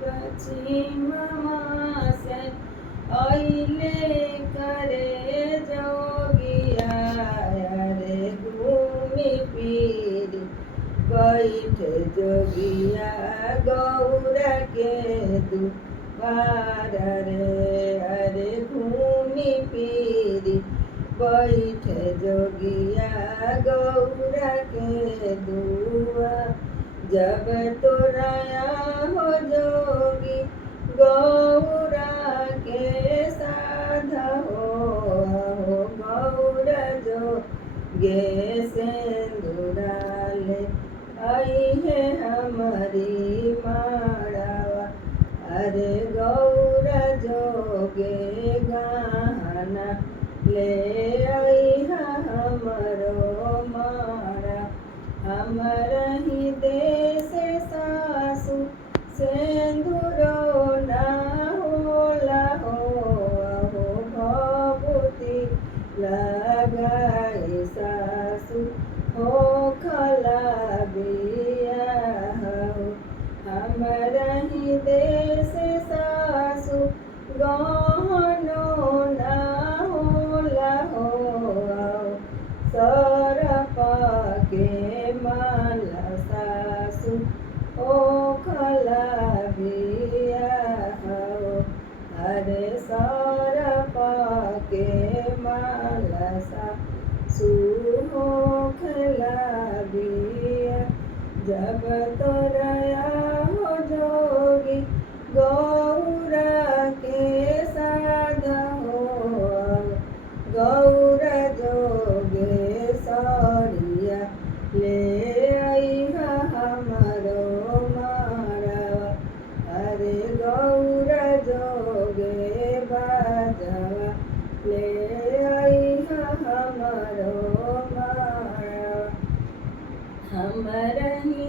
पश्चिम से अइले करे जोगिया रे घूमी फिर बैठ जोगिया गौर के दुआर रे अरे घूमी फिर बैठ जोगिया गौर के दुआर जब तोराया हो जोगी गौरा के साध हो गौर जो गे सिंदूराले आई है हमारी माड़ावा अरे गौर जोगे गाना ले आई है हमरो माड़ा हमारा ही देश सासु सिंदूरो ना होला हो भभूति लगाई सासु हो खला बिया हो हमारा ही देश सासु गहनो ना होला हो सरपा के माला सासु ओ खला बिया हो अरे सरपा के माला सासु हो खला बिया जब तोराया हो जोगी गौरा के साध हो गौर जोगे सरिया ले आई हमारो मारा अरे गौर जोगे बाजवा ले आई हमारो मारा हमारा ही